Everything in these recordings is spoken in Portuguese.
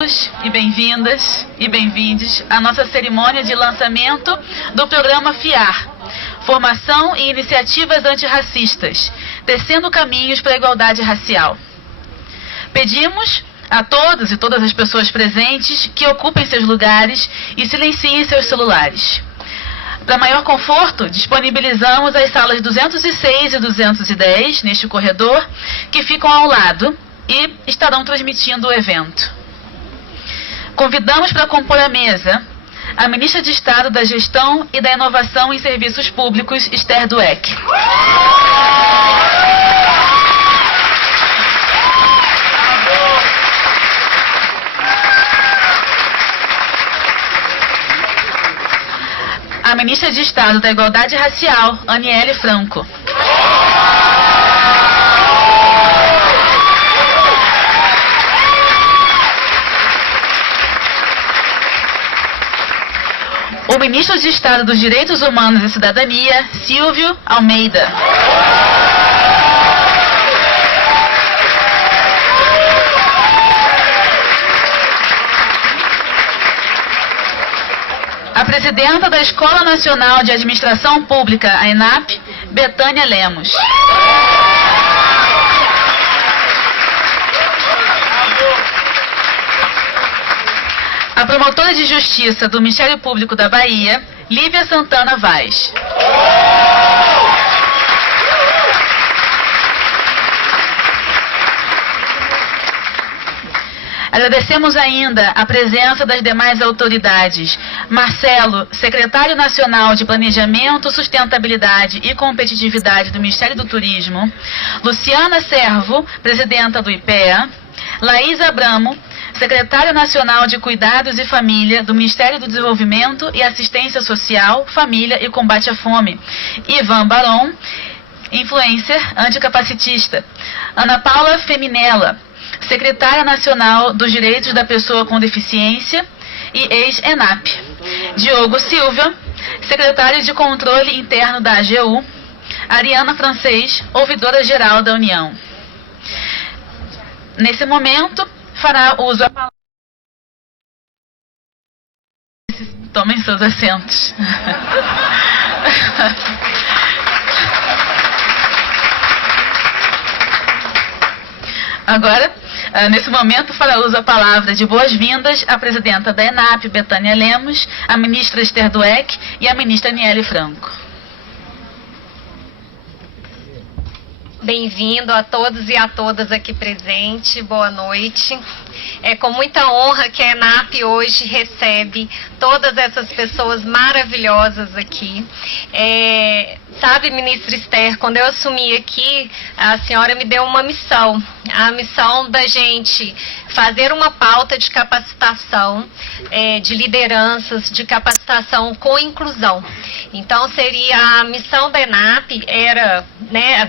E bem-vindas e bem-vindes à nossa cerimônia de lançamento do programa FIAR, Formação e Iniciativas Antirracistas, tecendo caminhos para a igualdade racial. Pedimos a todos e todas as pessoas presentes que ocupem seus lugares e silenciem seus celulares. Para maior conforto, disponibilizamos as salas 206 e 210 neste corredor, que ficam ao lado e estarão transmitindo o evento. Convidamos para compor a mesa a Ministra de Estado da Gestão e da Inovação em Serviços Públicos, Esther Dweck. A Ministra de Estado da Igualdade Racial, Aniele Franco. O Ministro de Estado dos Direitos Humanos e Cidadania, Silvio Almeida. A Presidenta da Escola Nacional de Administração Pública, a ENAP, Betânia Lemos. A promotora de Justiça do Ministério Público da Bahia, Lívia Santana Vaz. Agradecemos ainda a presença das demais autoridades. Marcelo, secretário nacional de Planejamento, Sustentabilidade e Competitividade do Ministério do Turismo. Luciana Servo, presidenta do IPEA. Laís Abramo, secretária nacional de Cuidados e Família do Ministério do Desenvolvimento e Assistência Social, Família e Combate à Fome. Ivan Baron, influencer anticapacitista. Ana Paula Feminella, secretária nacional dos Direitos da Pessoa com Deficiência e ex-ENAP. Diogo Silva, secretário de Controle Interno da AGU. Ariana Francês, ouvidora-geral da União. Nesse momento, fará uso da palavra. Tomem seus assentos. Agora, nesse momento, fará uso da palavra de boas-vindas a presidenta da ENAP, Betânia Lemos, a ministra Esther Dweck e a ministra Aniele Franco. Bem-vindo a todos e a todas aqui presentes, boa noite. É com muita honra que a ENAP hoje recebe todas essas pessoas maravilhosas aqui. Sabe, ministra Esther, quando eu assumi aqui, a senhora me deu uma missão. A missão da gente fazer uma pauta de capacitação, de lideranças, de capacitação com inclusão. Então, seria a missão da ENAP, era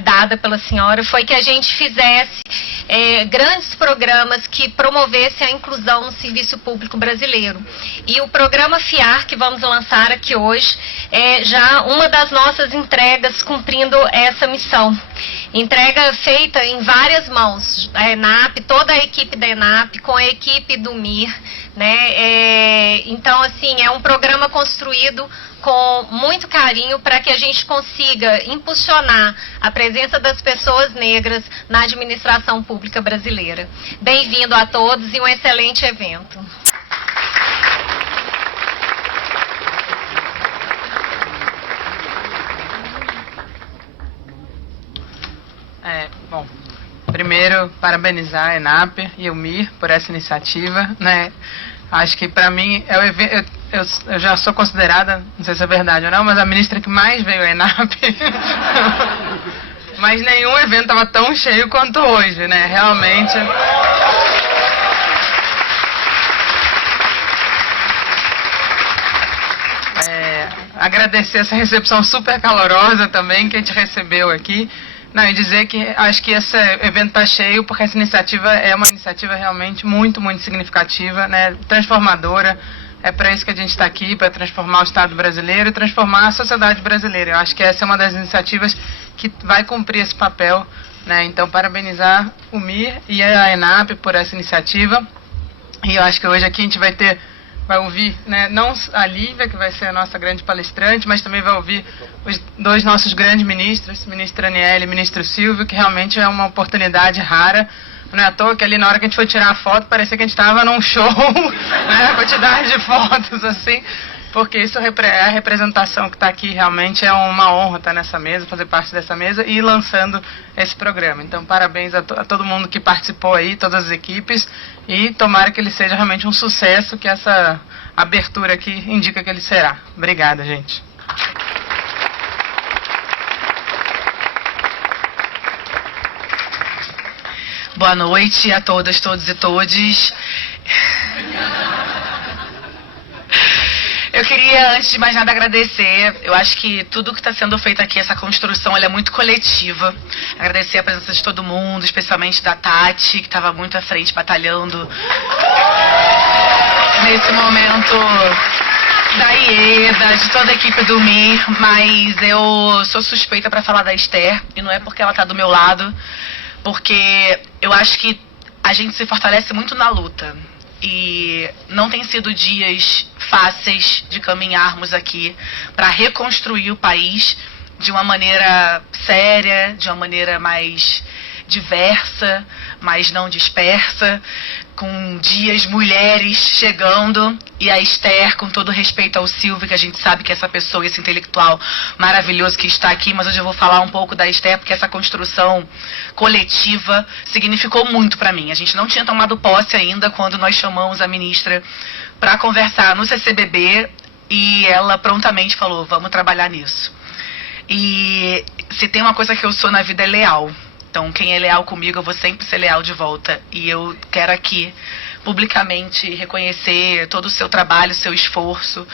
dada pela senhora, foi que a gente fizesse grandes programas que promovessem a inclusão no serviço público brasileiro. E o programa FIAR, que vamos lançar aqui hoje, é já uma das nossas entregas cumprindo essa missão. Entrega feita em várias mãos, a ENAP, toda a equipe da ENAP, com a equipe do MIR, então, assim, é um programa construído com muito carinho para que a gente consiga impulsionar a presença das pessoas negras na administração pública brasileira. Bem-vindo a todos e um excelente evento. Bom, primeiro, parabenizar a ENAP e o MIR por essa iniciativa, Acho que, para mim, é o evento. Eu já sou considerada, não sei se é verdade ou não, mas a ministra que mais veio à ENAP. Mas nenhum evento estava tão cheio quanto hoje, Realmente. Agradecer essa recepção super calorosa também que a gente recebeu aqui. E dizer que acho que esse evento está cheio porque essa iniciativa é uma iniciativa realmente muito, muito significativa, transformadora. É para isso que a gente está aqui, para transformar o Estado brasileiro e transformar a sociedade brasileira. Eu acho que essa é uma das iniciativas que vai cumprir esse papel. Então, parabenizar o MIR e a ENAP por essa iniciativa. E eu acho que hoje aqui a gente vai ouvir, né, não a Lívia, que vai ser a nossa grande palestrante, mas também vai ouvir os dois nossos grandes ministros, o ministro Aniele e o ministro Silvio, que realmente é uma oportunidade rara. Não é à toa que ali na hora que a gente foi tirar a foto, parecia que a gente estava num show, né, a quantidade de fotos, assim, porque isso é a representação que está aqui. Realmente é uma honra estar nessa mesa, fazer parte dessa mesa e lançando esse programa. Então, parabéns a todo mundo que participou aí, todas as equipes, e tomara que ele seja realmente um sucesso, que essa abertura aqui indica que ele será. Obrigada, gente. Boa noite a todas, todos e todes. Eu queria, antes de mais nada, agradecer. Eu acho que tudo que está sendo feito aqui, essa construção, ela é muito coletiva. Agradecer a presença de todo mundo, especialmente da Tati, que estava muito à frente, batalhando nesse momento, da Ieda, de toda a equipe do MIR. Mas eu sou suspeita para falar da Esther, e não é porque ela está do meu lado, porque eu acho que a gente se fortalece muito na luta. E não tem sido dias fáceis de caminharmos aqui para reconstruir o país de uma maneira séria, de uma maneira mais diversa, mas não dispersa, com dias mulheres chegando, e a Esther, com todo respeito ao Silvio, que a gente sabe que é essa pessoa, esse intelectual maravilhoso que está aqui, mas hoje eu vou falar um pouco da Esther, porque essa construção coletiva significou muito para mim. A gente não tinha tomado posse ainda quando nós chamamos a ministra para conversar no CCBB, e ela prontamente falou, vamos trabalhar nisso. E se tem uma coisa que eu sou na vida é leal. Então, quem é leal comigo, eu vou sempre ser leal de volta. E eu quero aqui, publicamente, reconhecer todo o seu trabalho, o seu esforço,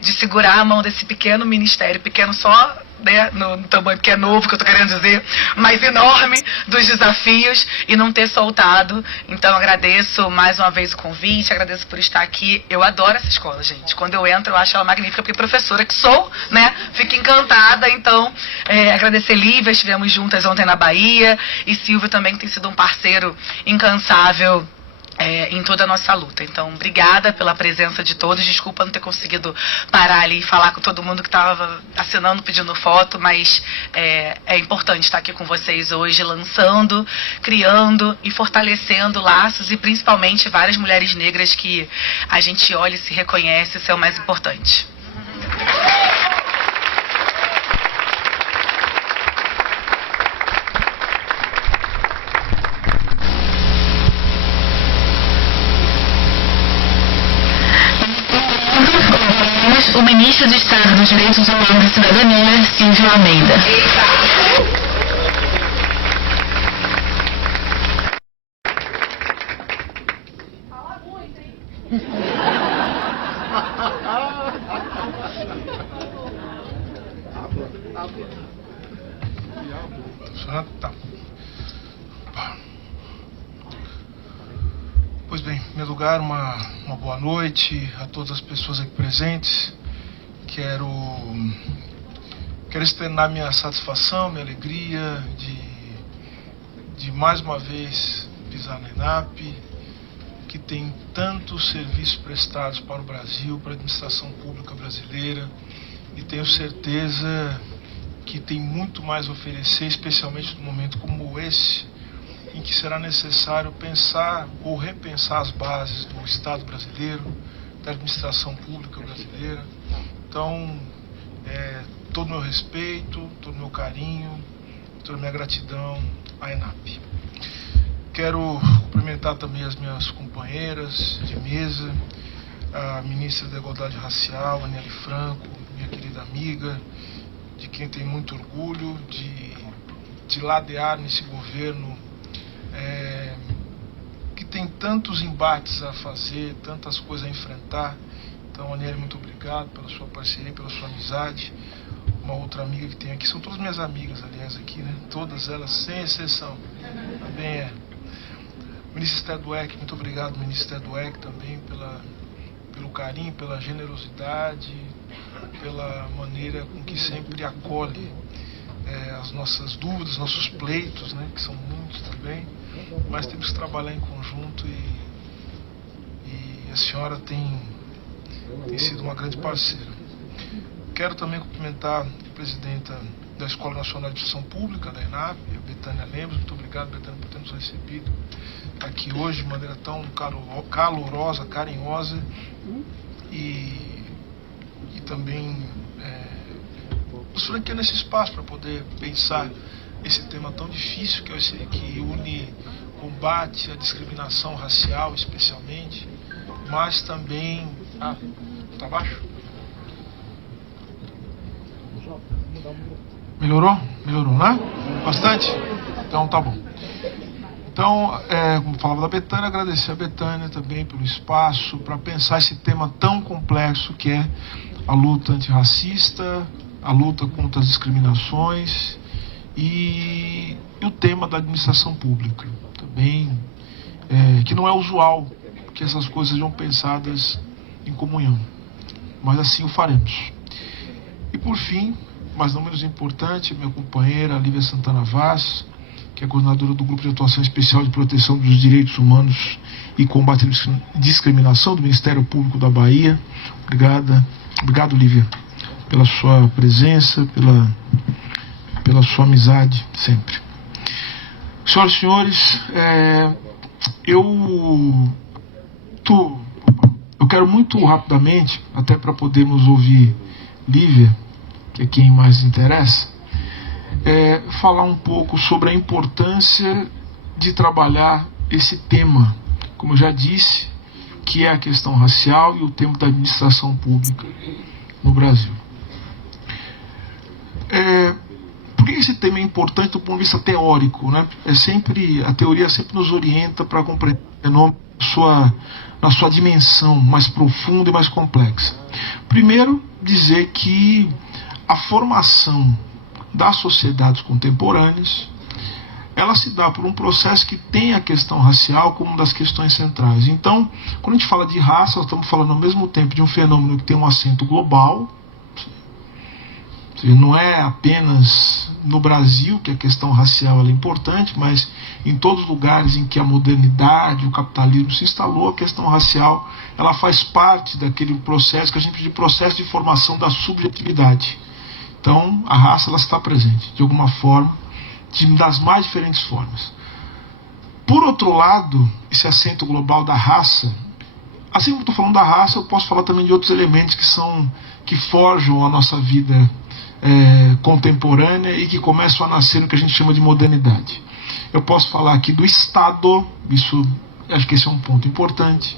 de segurar a mão desse pequeno ministério, pequeno só, né, no tamanho que é novo, que eu estou querendo dizer, mas enorme, dos desafios, e não ter soltado. Então, agradeço mais uma vez o convite, agradeço por estar aqui. Eu adoro essa escola, gente. Quando eu entro, eu acho ela magnífica, porque professora que sou, né, fico encantada. Então, agradecer Lívia, estivemos juntas ontem na Bahia, e Silvio também, que tem sido um parceiro incansável em toda a nossa luta. Então, obrigada pela presença de todos. Desculpa não ter conseguido parar ali e falar com todo mundo que estava assinando, pedindo foto, mas é importante estar aqui com vocês hoje, lançando, criando e fortalecendo laços, e principalmente várias mulheres negras que a gente olha e se reconhece. Isso é o mais importante. O ministro de Estado dos Direitos Humanos e Cidadania, Silvio Almeida. Tá. Pois bem, em primeiro lugar, uma boa noite a todas as pessoas aqui presentes. Quero externar minha satisfação, minha alegria de mais uma vez pisar na ENAP, que tem tantos serviços prestados para o Brasil, para a administração pública brasileira, e tenho certeza que tem muito mais a oferecer, especialmente num momento como esse, em que será necessário pensar ou repensar as bases do Estado brasileiro, da administração pública brasileira. Então, todo o meu respeito, todo o meu carinho, toda a minha gratidão à ENAP. Quero cumprimentar também as minhas companheiras de mesa, a ministra da Igualdade Racial, Aniele Franco, minha querida amiga, de quem tenho muito orgulho de ladear nesse governo que tem tantos embates a fazer, tantas coisas a enfrentar. Então, Aniele, muito obrigado pela sua parceria, pela sua amizade. Uma outra amiga que tem aqui, são todas minhas amigas, aliás, aqui, né? Todas elas, sem exceção. Também Ministro Esther Dweck, muito obrigado, Ministro Esther Dweck, também pelo carinho, pela generosidade, pela maneira com que sempre acolhe as nossas dúvidas, nossos pleitos, né? Que são muitos também, mas temos que trabalhar em conjunto a senhora tem sido uma grande parceira. Quero também cumprimentar a presidenta da Escola Nacional de Instrução Pública, da ENAP, a Betânia Lemos. Muito obrigado, Betânia, por ter nos recebido aqui hoje de maneira tão calorosa, carinhosa e também nos franqueando esse espaço para poder pensar esse tema tão difícil que é esse que une combate à discriminação racial, especialmente, mas também... tá baixo? Melhorou? Melhorou, né? Bastante? Então tá bom. Então, como falava da Betânia, agradecer a Betânia também pelo espaço para pensar esse tema tão complexo que é a luta antirracista, a luta contra as discriminações e o tema da administração pública. Também, que não é usual que essas coisas sejam pensadas em comunhão, mas assim o faremos. E por fim, mas não menos importante, minha companheira Lívia Santana Vaz, que é coordenadora do Grupo de Atuação Especial de Proteção dos Direitos Humanos e Combate à Discriminação do Ministério Público da Bahia. Obrigado, Lívia, pela sua presença, pela sua amizade sempre. Senhoras e senhores, eu quero muito rapidamente, até para podermos ouvir Lívia, que é quem mais interessa, falar um pouco sobre a importância de trabalhar esse tema, como eu já disse, que é a questão racial e o tema da administração pública no Brasil. Por que esse tema é importante do ponto de vista teórico, né? A teoria sempre nos orienta para compreender o fenômeno na sua dimensão mais profunda e mais complexa. Primeiro, dizer que a formação das sociedades contemporâneas, ela se dá por um processo que tem a questão racial como uma das questões centrais. Então, quando a gente fala de raça, nós estamos falando ao mesmo tempo de um fenômeno que tem um acento global. Não é apenas no Brasil que a questão racial é importante, mas em todos os lugares em que a modernidade, o capitalismo se instalou, a questão racial ela faz parte daquele processo que a gente chama de processo de formação da subjetividade. Então, a raça ela está presente, de alguma forma, das mais diferentes formas. Por outro lado, esse acento global da raça, assim como estou falando da raça, eu posso falar também de outros elementos que forjam a nossa vida contemporânea e que começam a nascer no que a gente chama de modernidade. Eu posso falar aqui do Estado, acho que esse é um ponto importante.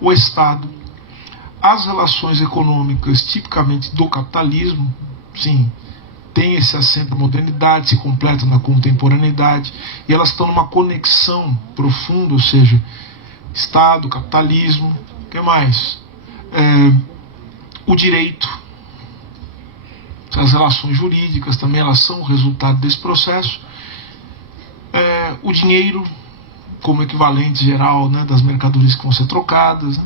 O Estado, as relações econômicas tipicamente do capitalismo, sim, tem esse acento da modernidade, se completam na contemporaneidade, e elas estão numa conexão profunda, ou seja, Estado, capitalismo, o que mais? O direito, as relações jurídicas também elas são o resultado desse processo. O dinheiro como equivalente geral, né, das mercadorias que vão ser trocadas, né?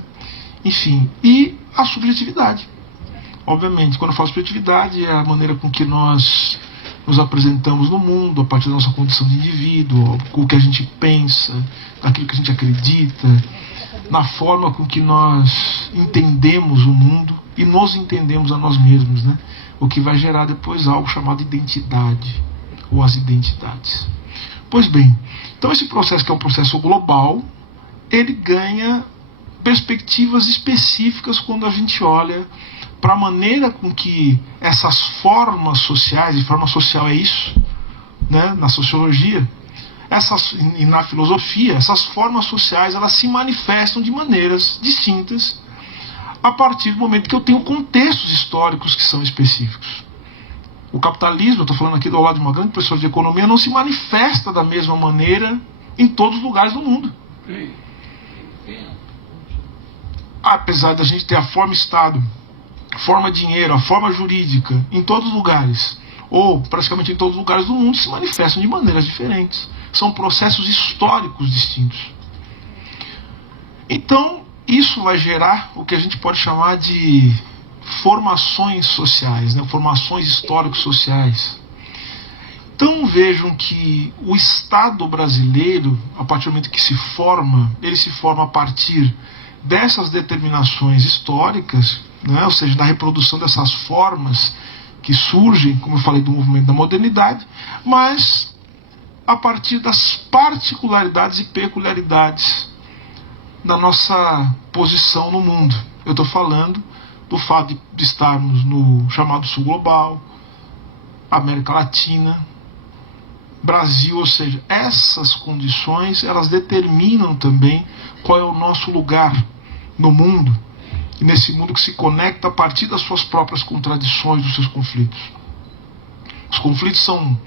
Enfim, e a subjetividade. Obviamente, quando eu falo subjetividade, é a maneira com que nós nos apresentamos no mundo, a partir da nossa condição de indivíduo, o que a gente pensa, aquilo que a gente acredita, na forma com que nós entendemos o mundo e nos entendemos a nós mesmos, né? O que vai gerar depois algo chamado identidade, ou as identidades. Pois bem, então esse processo, que é um processo global, ele ganha perspectivas específicas quando a gente olha para a maneira com que essas formas sociais, e forma social é isso, né, na sociologia, e na filosofia, essas formas sociais elas se manifestam de maneiras distintas a partir do momento que eu tenho contextos históricos que são específicos. O capitalismo, eu estou falando aqui do lado de uma grande pessoa de economia, não se manifesta da mesma maneira em todos os lugares do mundo. Apesar da gente ter a forma Estado, a forma dinheiro, a forma jurídica, em todos os lugares, ou praticamente em todos os lugares do mundo, se manifestam de maneiras diferentes. São processos históricos distintos. Então, isso vai gerar o que a gente pode chamar de formações sociais, né? Formações históricos-sociais. Então vejam que o Estado brasileiro, a partir do momento que se forma, ele se forma a partir dessas determinações históricas, né, ou seja, da reprodução dessas formas que surgem, como eu falei, do movimento da modernidade, mas a partir das particularidades e peculiaridades da nossa posição no mundo. Eu estou falando do fato de estarmos no chamado Sul Global, América Latina, Brasil, ou seja, essas condições, elas determinam também qual é o nosso lugar no mundo, e nesse mundo que se conecta a partir das suas próprias contradições, dos seus conflitos. Os conflitos são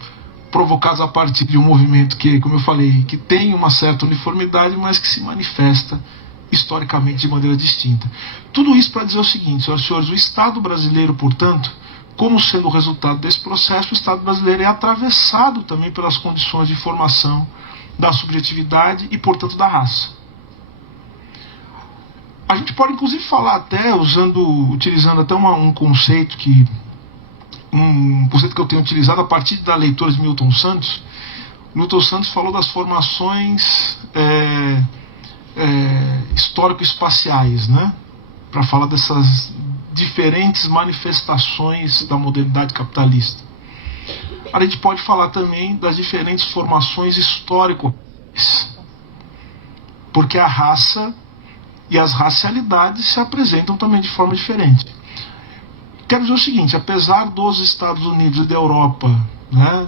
provocados a partir de um movimento que, como eu falei, que tem uma certa uniformidade, mas que se manifesta historicamente de maneira distinta. Tudo isso para dizer o seguinte, senhoras e senhores, o Estado brasileiro, portanto, como sendo o resultado desse processo, o Estado brasileiro é atravessado também pelas condições de formação da subjetividade e, portanto, da raça. A gente pode, inclusive, falar até, utilizando até um conceito que eu tenho utilizado a partir da leitura de Milton Santos. Milton Santos falou das formações histórico-espaciais, né? Para falar dessas diferentes manifestações da modernidade capitalista. A gente pode falar também das diferentes formações históricas, porque a raça e as racialidades se apresentam também de forma diferente. Quero dizer o seguinte, apesar dos Estados Unidos e da Europa, né,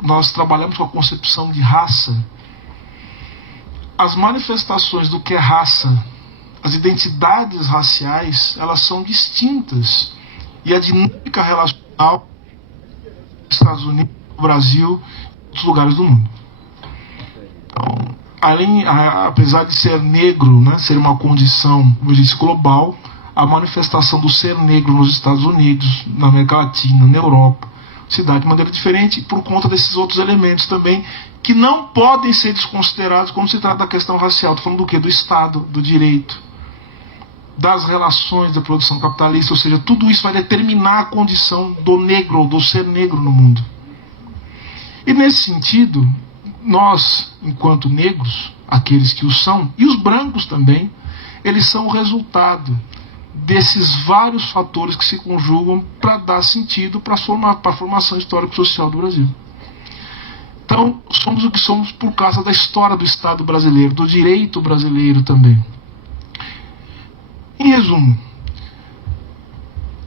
nós trabalhamos com a concepção de raça, as manifestações do que é raça, as identidades raciais, elas são distintas. E a dinâmica relacional dos Estados Unidos, do Brasil e outros lugares do mundo. Então, apesar de ser negro, né, ser uma condição, como eu disse, global, a manifestação do ser negro nos Estados Unidos, na América Latina, na Europa, se dá de maneira diferente por conta desses outros elementos também, que não podem ser desconsiderados quando se trata da questão racial. Estou falando do quê? Do Estado, do direito, das relações da produção capitalista, ou seja, tudo isso vai determinar a condição do negro, ou do ser negro no mundo. E nesse sentido, nós, enquanto negros, aqueles que o são, e os brancos também, eles são o resultado desses vários fatores que se conjugam para dar sentido para a formação histórico-social do Brasil. Então, somos o que somos por causa da história do Estado brasileiro, do direito brasileiro também. Em resumo,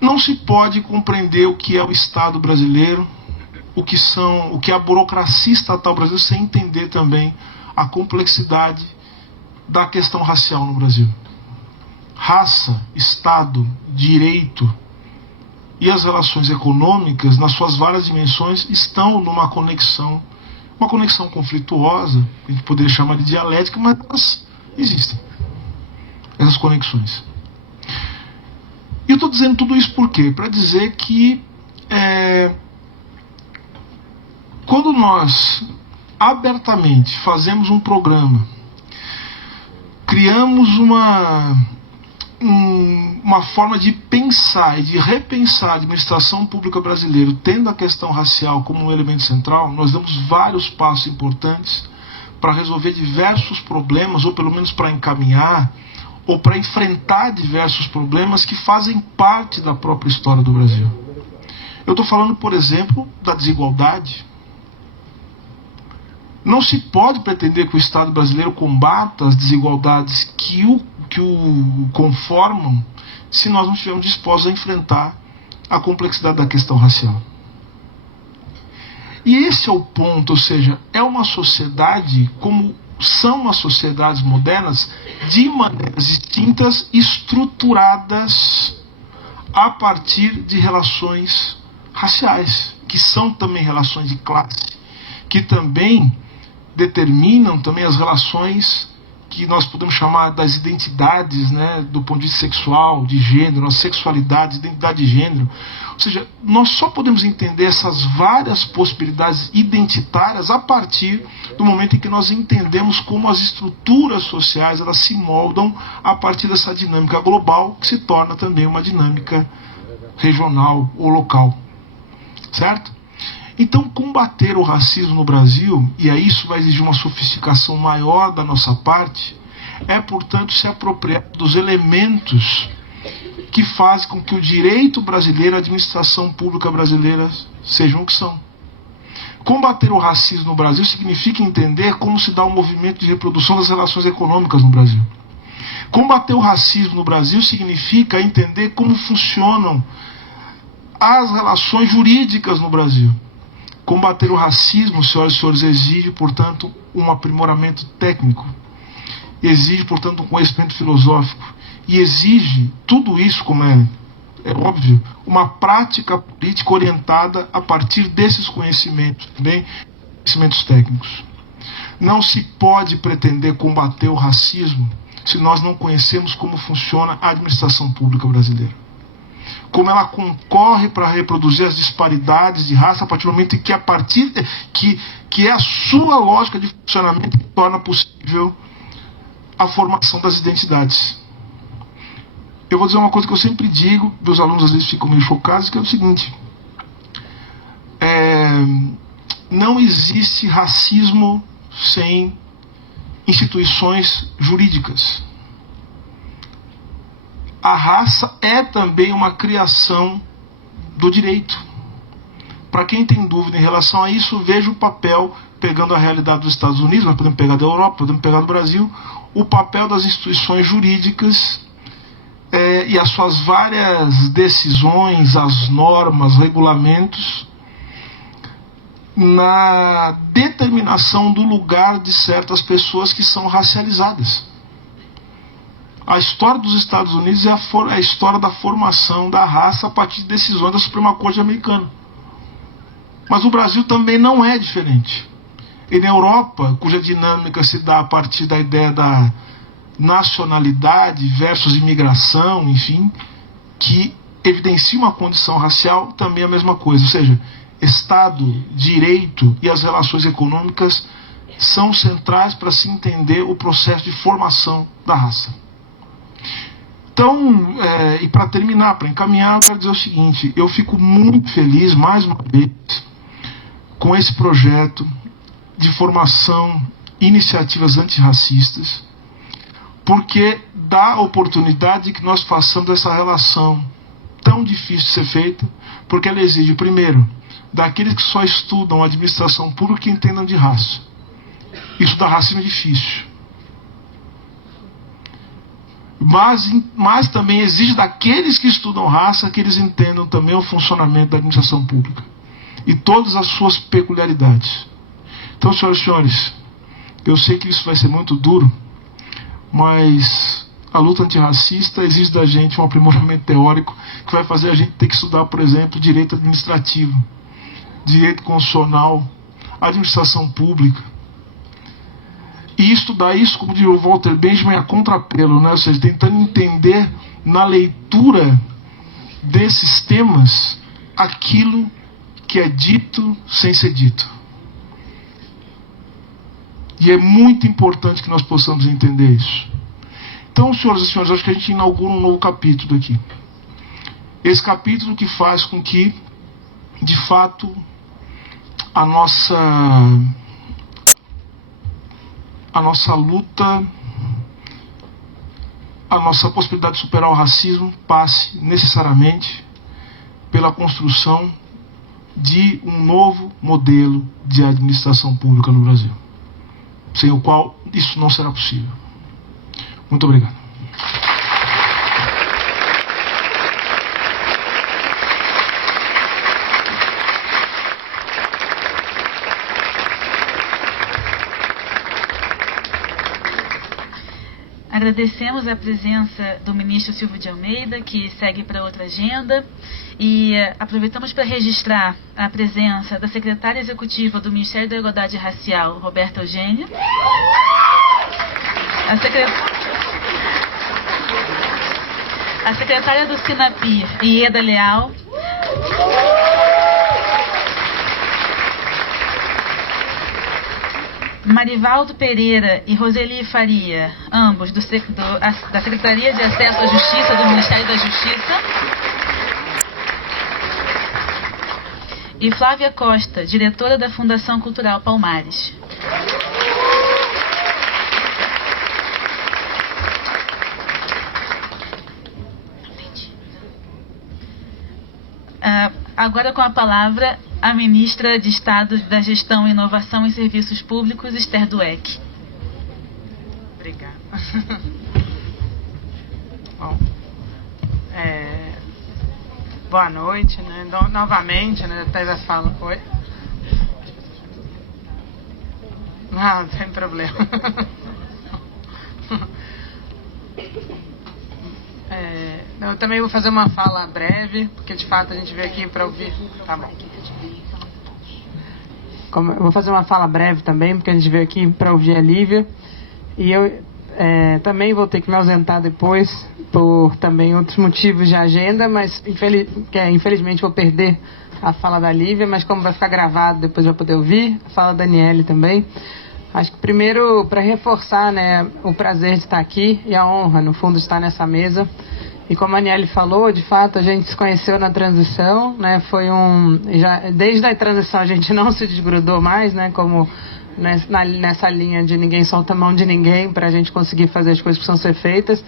não se pode compreender o que é o Estado brasileiro, o que é a burocracia estatal brasileira, sem entender também a complexidade da questão racial no Brasil. Raça, Estado, direito e as relações econômicas, nas suas várias dimensões, estão numa conexão, uma conexão conflituosa, a gente poderia chamar de dialética, mas elas existem, essas conexões. E eu estou dizendo tudo isso por quê? Para dizer que quando nós abertamente fazemos um programa, criamos uma forma de pensar e de repensar a administração pública brasileira, tendo a questão racial como um elemento central, nós damos vários passos importantes para resolver diversos problemas, ou pelo menos para encaminhar, ou para enfrentar diversos problemas que fazem parte da própria história do Brasil. Eu estou falando, por exemplo, da desigualdade. Não se pode pretender que o Estado brasileiro combata as desigualdades que o conformam se nós não estivermos dispostos a enfrentar a complexidade da questão racial. E esse é o ponto, ou seja, é uma sociedade como são as sociedades modernas, de maneiras distintas, estruturadas a partir de relações raciais, que são também relações de classe, que também determinam também as relações que nós podemos chamar das identidades, né, do ponto de vista sexual, de gênero, as sexualidades, identidade de gênero. Ou seja, nós só podemos entender essas várias possibilidades identitárias a partir do momento em que nós entendemos como as estruturas sociais elas se moldam a partir dessa dinâmica global, que se torna também uma dinâmica regional ou local. Certo? Então, combater o racismo no Brasil, e aí isso vai exigir uma sofisticação maior da nossa parte, é, portanto, se apropriar dos elementos que fazem com que o direito brasileiro, a administração pública brasileira sejam o que são. Combater o racismo no Brasil significa entender como se dá o movimento de reprodução das relações econômicas no Brasil. Combater o racismo no Brasil significa entender como funcionam as relações jurídicas no Brasil. Combater o racismo, senhoras e senhores, exige, portanto, um aprimoramento técnico. Exige, portanto, um conhecimento filosófico. E exige tudo isso, como é óbvio, uma prática política orientada a partir desses conhecimentos, também conhecimentos técnicos. Não se pode pretender combater o racismo se nós não conhecemos como funciona a administração pública brasileira. Como ela concorre para reproduzir as disparidades de raça a partir do momento em que, que é a sua lógica de funcionamento que torna possível a formação das identidades. Eu vou dizer uma coisa que eu sempre digo, meus alunos às vezes ficam meio chocados, que é o seguinte: não existe racismo sem instituições jurídicas. A raça é também uma criação do direito. Para quem tem dúvida em relação a isso, veja o papel, pegando a realidade dos Estados Unidos, nós podemos pegar da Europa, podemos pegar do Brasil, o papel das instituições jurídicas e as suas várias decisões, as normas, regulamentos, na determinação do lugar de certas pessoas que são racializadas. A história dos Estados Unidos é a história da formação da raça a partir de decisões da Suprema Corte americana. Mas o Brasil também não é diferente. E na Europa, cuja dinâmica se dá a partir da ideia da nacionalidade versus imigração, enfim, que evidencia uma condição racial, também é a mesma coisa. Ou seja, Estado, direito e as relações econômicas são centrais para se entender o processo de formação da raça. Então, e para terminar, para encaminhar, eu quero dizer o seguinte: eu fico muito feliz, mais uma vez, com esse projeto de formação, iniciativas antirracistas, porque dá a oportunidade de que nós façamos essa relação tão difícil de ser feita, porque ela exige, primeiro, daqueles que só estudam administração pública que entendam de raça. Estudar racismo é difícil. Mas também exige daqueles que estudam raça que eles entendam também o funcionamento da administração pública e todas as suas peculiaridades. Então, senhoras e senhores, eu sei que isso vai ser muito duro, mas a luta antirracista exige da gente um aprimoramento teórico que vai fazer a gente ter que estudar, por exemplo, direito administrativo, direito constitucional, administração pública. E estudar isso, como diz o Walter Benjamin, a contrapelo, né? Ou seja, tentando entender na leitura desses temas aquilo que é dito sem ser dito. E é muito importante que nós possamos entender isso. Então, senhoras e senhores, acho que a gente inaugura um novo capítulo aqui. Esse capítulo que faz com que, de fato, a nossa luta, a nossa possibilidade de superar o racismo passe necessariamente pela construção de um novo modelo de administração pública no Brasil, sem o qual isso não será possível. Muito obrigado. Agradecemos a presença do ministro Silvio de Almeida, que segue para outra agenda, e aproveitamos para registrar a presença da secretária executiva do Ministério da Igualdade Racial, Roberta Eugênia, a secretária do Sinapir, Ieda Leal, Marivaldo Pereira e Roseli Faria, ambos da Secretaria de Acesso à Justiça do Ministério da Justiça, e Flávia Costa, diretora da Fundação Cultural Palmares. Agora com a palavra a ministra de Estado da Gestão, Inovação e Serviços Públicos, Esther Dweck. Obrigada. Bom, boa noite, né? Novamente, né? Até já falo. Oi? Não, sem problema. Eu também vou fazer uma fala breve, porque de fato a gente veio aqui para ouvir. Tá bom. Eu vou fazer uma fala breve também, porque a gente veio aqui para ouvir a Lívia. E eu também vou ter que me ausentar depois, por também outros motivos de agenda, mas infelizmente vou perder a fala da Lívia, mas como vai ficar gravado, depois vai poder ouvir. A fala da Aniele também. Acho que primeiro, para reforçar, né, o prazer de estar aqui e a honra, no fundo, de estar nessa mesa. E como a Aniele falou, de fato, a gente se conheceu na transição, né, desde a transição a gente não se desgrudou mais, né, como nessa linha de ninguém solta a mão de ninguém para a gente conseguir fazer as coisas que precisam ser feitas.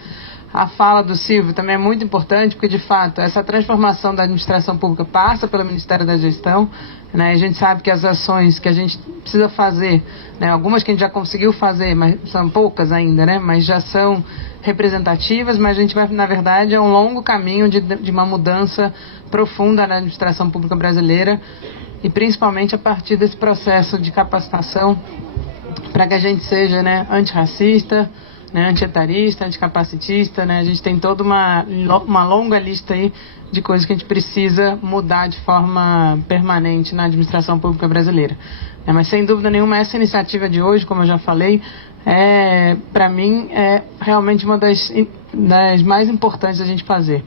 A fala do Silvio também é muito importante, porque, de fato, essa transformação da administração pública passa pelo Ministério da Gestão, né? A gente sabe que as ações que a gente precisa fazer, né, algumas que a gente já conseguiu fazer, mas são poucas ainda, né, mas já são representativas, mas a gente vai, na verdade, é um longo caminho de uma mudança profunda na administração pública brasileira, e principalmente a partir desse processo de capacitação para que a gente seja, né, antirracista, né, antietarista, anticapacitista, né? A gente tem toda uma longa lista aí de coisas que a gente precisa mudar de forma permanente na administração pública brasileira. Mas sem dúvida nenhuma, essa iniciativa de hoje, como eu já falei, para mim é realmente uma das mais importantes a gente fazer.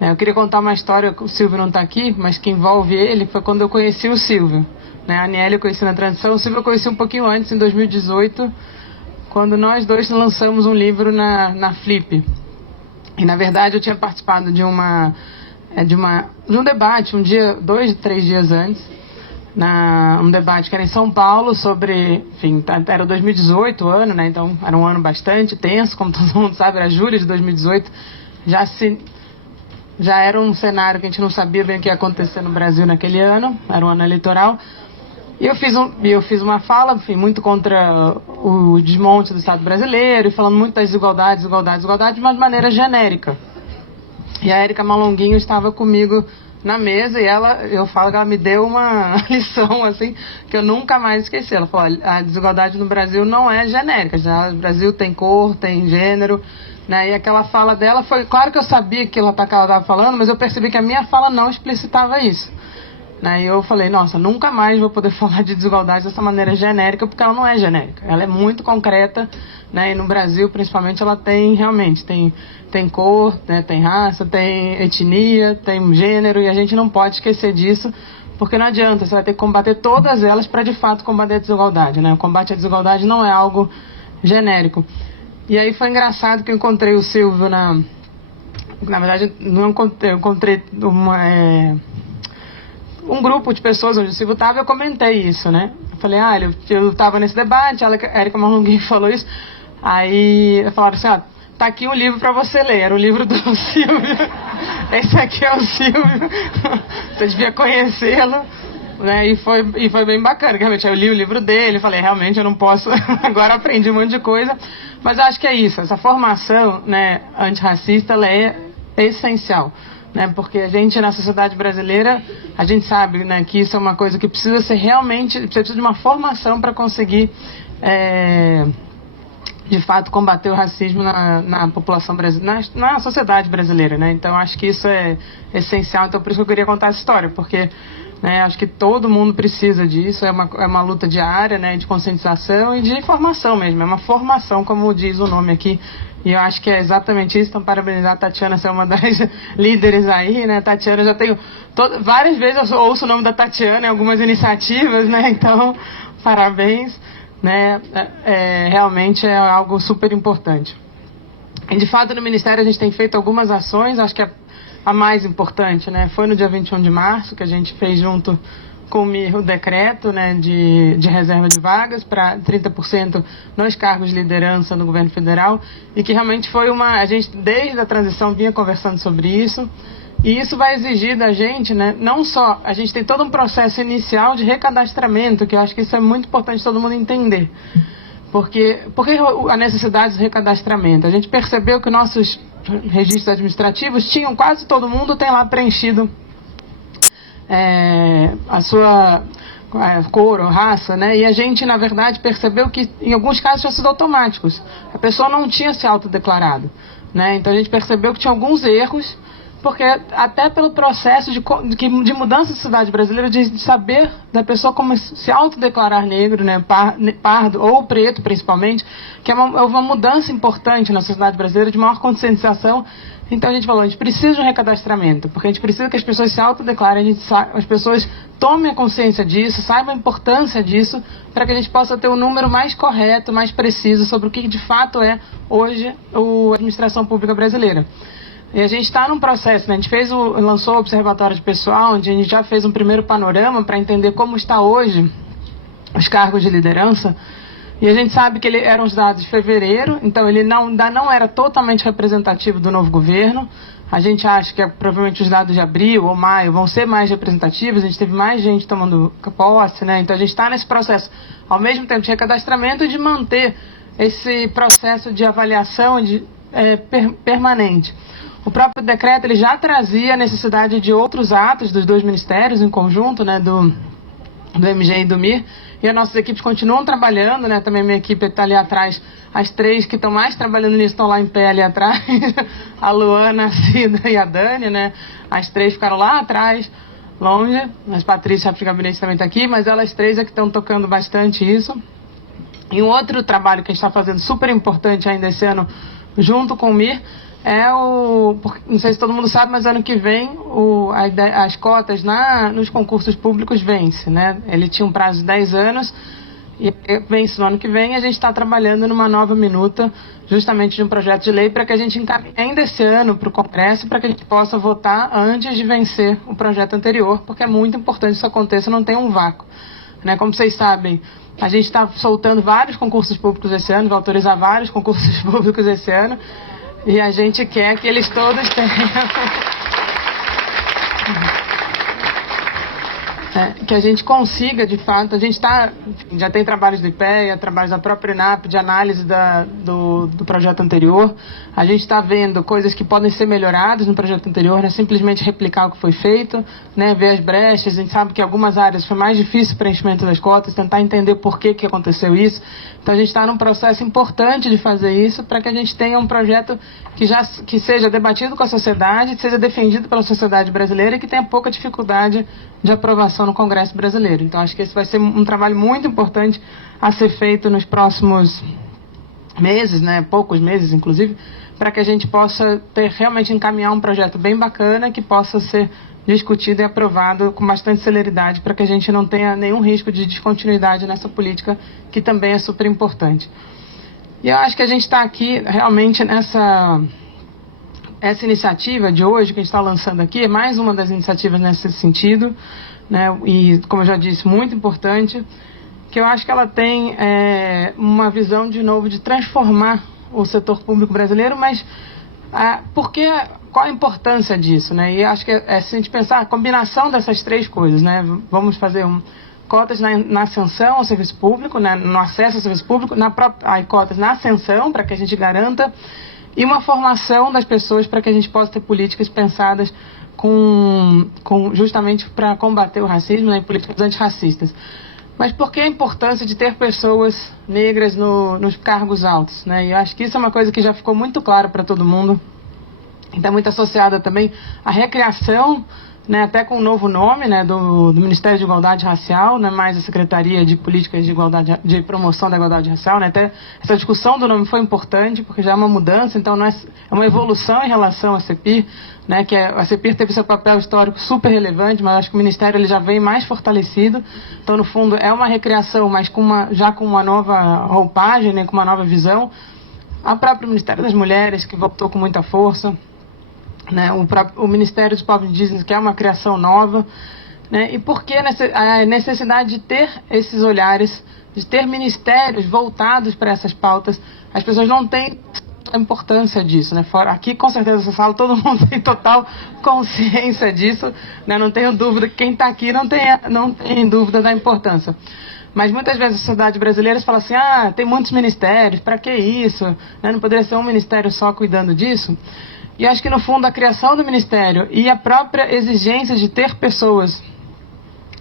Eu queria contar uma história, o Silvio não está aqui, mas que envolve ele, foi quando eu conheci o Silvio. A Aniele eu conheci na transição, o Silvio eu conheci um pouquinho antes, em 2018, quando nós dois lançamos um livro na Flip. E, na verdade, eu tinha participado de um debate, 3 dias antes, um debate que era em São Paulo sobre, enfim, era 2018 o ano, né? Então era um ano bastante tenso, como todo mundo sabe, era julho de 2018, já era um cenário que a gente não sabia bem o que ia acontecer no Brasil naquele ano, era um ano eleitoral. E eu fiz uma fala, enfim, muito contra o desmonte do Estado brasileiro, e falando muito das desigualdades, mas de maneira genérica. E a Érica Malonguinho estava comigo na mesa, e eu falo que ela me deu uma lição, assim, que eu nunca mais esqueci. Ela falou: a desigualdade no Brasil não é genérica, o Brasil tem cor, tem gênero, né? E aquela fala dela foi, claro que eu sabia que ela estava falando, mas eu percebi que a minha fala não explicitava isso. E eu falei, nossa, nunca mais vou poder falar de desigualdade dessa maneira genérica, porque ela não é genérica, ela é muito concreta, né? E no Brasil, principalmente, ela realmente tem cor, né? Tem raça, tem etnia, tem gênero, e a gente não pode esquecer disso, porque não adianta, você vai ter que combater todas elas para, de fato, combater a desigualdade, né? O combate à desigualdade não é algo genérico. E aí foi engraçado que eu encontrei o Silvio na verdade, não encontrei, eu encontrei um grupo de pessoas onde o Silvio estava, e eu comentei isso, né? Eu falei, eu estava nesse debate, a Érica Malonguinho falou isso, aí eu falava assim, tá aqui um livro para você ler, era o livro do Silvio, esse aqui é o Silvio, você devia conhecê-lo, né? E foi bem bacana, realmente, eu li o livro dele, falei, realmente eu não posso, agora aprendi um monte de coisa, mas eu acho que é isso, essa formação, né, antirracista, ela é essencial. Porque a gente, na sociedade brasileira, a gente sabe, né, que isso é uma coisa que precisa ser realmente, precisa de uma formação para conseguir, de fato, combater o racismo na população brasileira, na sociedade brasileira, né? Então, acho que isso é essencial, então por isso que eu queria contar essa história, porque, né, acho que todo mundo precisa disso, é uma luta diária, né, de conscientização e de formação mesmo, é uma formação, como diz o nome aqui. E eu acho que é exatamente isso, então parabenizar a Tatiana, ser uma das líderes aí, né? Tatiana, já tenho várias vezes eu ouço o nome da Tatiana em algumas iniciativas, né? Então, parabéns, né? Realmente é algo super importante. E, de fato, no Ministério a gente tem feito algumas ações, acho que a mais importante, né? Foi no dia 21 de março, que a gente fez junto com o decreto, né, de reserva de vagas para 30% nos cargos de liderança no governo federal, e que realmente foi a gente desde a transição vinha conversando sobre isso, e isso vai exigir da gente, né, não só, a gente tem todo um processo inicial de recadastramento, que eu acho que isso é muito importante todo mundo entender. Por que a necessidade de recadastramento? A gente percebeu que nossos registros administrativos tinham, quase todo mundo tem lá preenchido a sua cor ou raça, né? E a gente, na verdade, percebeu que em alguns casos tinham sido automáticos. A pessoa não tinha se autodeclarado, né? Então a gente percebeu que tinha alguns erros, porque até pelo processo de mudança da sociedade brasileira, de saber da pessoa como se autodeclarar negro, né, pardo ou preto principalmente, que é uma mudança importante na sociedade brasileira, de maior conscientização. Então a gente falou, a gente precisa de um recadastramento, porque a gente precisa que as pessoas se autodeclarem, as pessoas tomem a consciência disso, saibam a importância disso, para que a gente possa ter um número mais correto, mais preciso sobre o que de fato é hoje a administração pública brasileira. E a gente está num processo, né? A gente lançou o Observatório de Pessoal, onde a gente já fez um primeiro panorama para entender como está hoje os cargos de liderança. E a gente sabe que eram os dados de fevereiro, então ele ainda não era totalmente representativo do novo governo. A gente acha que provavelmente os dados de abril ou maio vão ser mais representativos, a gente teve mais gente tomando posse, né? Então a gente está nesse processo, ao mesmo tempo de recadastramento e de manter esse processo de avaliação permanente. O próprio decreto ele já trazia a necessidade de outros atos dos dois ministérios em conjunto, né, do MG e do MIR, e as nossas equipes continuam trabalhando, né, também a minha equipe está ali atrás, as três que estão mais trabalhando nisso estão lá em pé ali atrás, a Luana, a Cida e a Dani, né, as três ficaram lá atrás, longe, a Patrícia, a gabinete também está aqui, mas elas três é que estão tocando bastante isso. E um outro trabalho que a gente está fazendo super importante ainda esse ano, junto com o MIR, não sei se todo mundo sabe, mas ano que vem as cotas nos concursos públicos vence, né? Ele tinha um prazo de 10 anos e vence no ano que vem. A gente está trabalhando numa nova minuta, justamente de um projeto de lei, para que a gente encaminhe ainda esse ano para o Congresso, para que a gente possa votar antes de vencer o projeto anterior, porque é muito importante que isso aconteça, não tem um vácuo, né? Como vocês sabem, a gente está soltando vários concursos públicos esse ano, vai autorizar vários concursos públicos esse ano, e a gente quer que eles todos tenham... que a gente consiga, de fato, a gente já tem trabalhos do IPEA, trabalhos da própria ENAP, de análise do projeto anterior. A gente está vendo coisas que podem ser melhoradas no projeto anterior, não é simplesmente replicar o que foi feito, né, ver as brechas. A gente sabe que em algumas áreas foi mais difícil o preenchimento das cotas, tentar entender por que aconteceu isso. Então a gente está num processo importante de fazer isso, para que a gente tenha um projeto que seja debatido com a sociedade, seja defendido pela sociedade brasileira e que tenha pouca dificuldade de aprovação no Congresso brasileiro. Então acho que esse vai ser um trabalho muito importante a ser feito nos próximos meses, né, poucos meses inclusive, para que a gente possa realmente encaminhar um projeto bem bacana que possa ser discutido e aprovado com bastante celeridade, para que a gente não tenha nenhum risco de descontinuidade nessa política, que também é super importante. E eu acho que a gente está aqui realmente essa iniciativa de hoje que a gente está lançando aqui é mais uma das iniciativas nesse sentido, né? E, como eu já disse, muito importante, que eu acho que ela tem uma visão, de novo, de transformar o setor público brasileiro, mas qual a importância disso, né? E acho que se a gente pensar a combinação dessas três coisas, né? Vamos fazer cotas na ascensão ao serviço público, né? No acesso ao serviço público, cotas na ascensão, para que a gente garanta, e uma formação das pessoas para que a gente possa ter políticas pensadas justamente para combater o racismo, né, e políticas antirracistas. Mas por que a importância de ter pessoas negras nos cargos altos, né? E eu acho que isso é uma coisa que já ficou muito claro para todo mundo. Está muito associada também à recriação, né, até com um novo nome, né, do Ministério de Igualdade Racial, né, mais a Secretaria de Políticas de Promoção da Igualdade Racial, né, até essa discussão do nome foi importante, porque já é uma mudança, então é uma evolução em relação à CEPIR, né, que a CEPIR teve seu papel histórico super relevante, mas acho que o Ministério ele já vem mais fortalecido, então no fundo é uma recriação, mas já com uma nova roupagem, né, com uma nova visão. O próprio Ministério das Mulheres, que voltou com muita força, né, o Ministério dos Povos Indígenas, que é uma criação nova. né? E por que a necessidade de ter esses olhares, de ter ministérios voltados para essas pautas? As pessoas não têm a importância disso, né? Fora, aqui, com certeza, essa sala, todo mundo tem total consciência disso, né? Não tenho dúvida que quem está aqui não tem dúvida da importância. Mas muitas vezes a sociedade brasileira fala assim, tem muitos ministérios, para que isso? Né? Não poderia ser um ministério só cuidando disso? E acho que, no fundo, a criação do ministério e a própria exigência de ter pessoas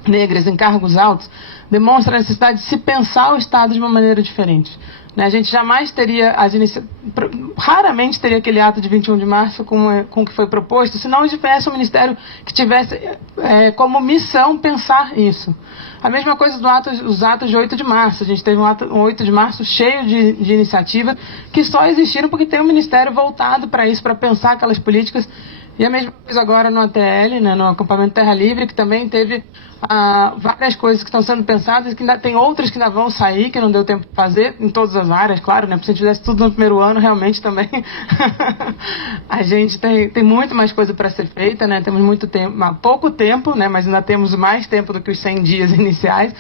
negras em cargos altos demonstra a necessidade de se pensar o Estado de uma maneira diferente. A gente jamais teria, raramente teria aquele ato de 21 de março com o que foi proposto, se não tivesse um ministério que tivesse como missão pensar isso. A mesma coisa os atos de 8 de março. A gente teve um 8 de março cheio de iniciativas que só existiram porque tem um ministério voltado para isso, para pensar aquelas políticas. E a mesma coisa agora no ATL, né, no Acampamento Terra Livre, que também teve várias coisas que estão sendo pensadas, que ainda tem outras que ainda vão sair, que não deu tempo de fazer, em todas as áreas, claro, né? Porque se a gente fizesse tudo no primeiro ano, realmente também a gente tem muito mais coisa para ser feita, né? Temos muito tempo, pouco tempo, né? Mas ainda temos mais tempo do que os 100 dias iniciais.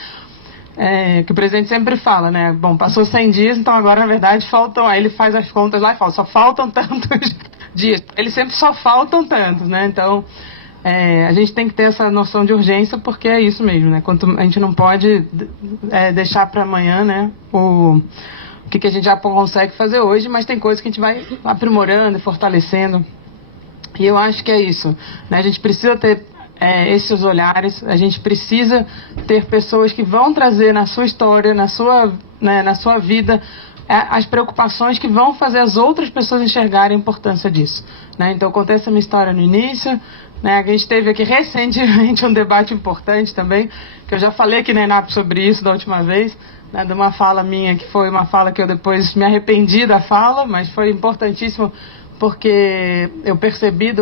Que o presidente sempre fala, né? Bom, passou 100 dias, então agora, na verdade, faltam... Aí ele faz as contas lá e fala, só faltam tantos dias. Eles sempre só faltam tantos, né? Então, a gente tem que ter essa noção de urgência, porque é isso mesmo, né? A gente não pode deixar para amanhã, né? O que a gente já consegue fazer hoje, mas tem coisas que a gente vai aprimorando e fortalecendo. E eu acho que é isso, né? A gente precisa ter esses olhares, a gente precisa ter pessoas que vão trazer na sua história, na sua vida, as preocupações que vão fazer as outras pessoas enxergarem a importância disso, né? Então, eu contei essa minha história no início, né? A gente teve aqui recentemente um debate importante também, que eu já falei aqui na ENAP sobre isso da última vez, né? De uma fala minha, que foi uma fala que eu depois me arrependi da fala, mas foi importantíssimo, porque eu percebi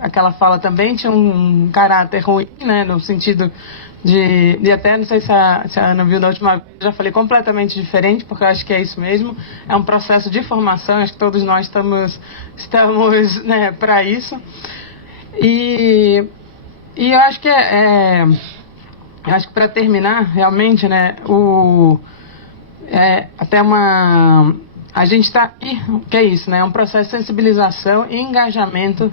aquela fala também tinha um caráter ruim, né? No sentido de até, não sei se a Ana viu da última vez, já falei completamente diferente, porque eu acho que é isso mesmo, é um processo de formação, acho que todos nós estamos né, para isso. E eu acho que acho que para terminar, realmente, né, a gente está aqui, que é isso, né, é um processo de sensibilização e engajamento,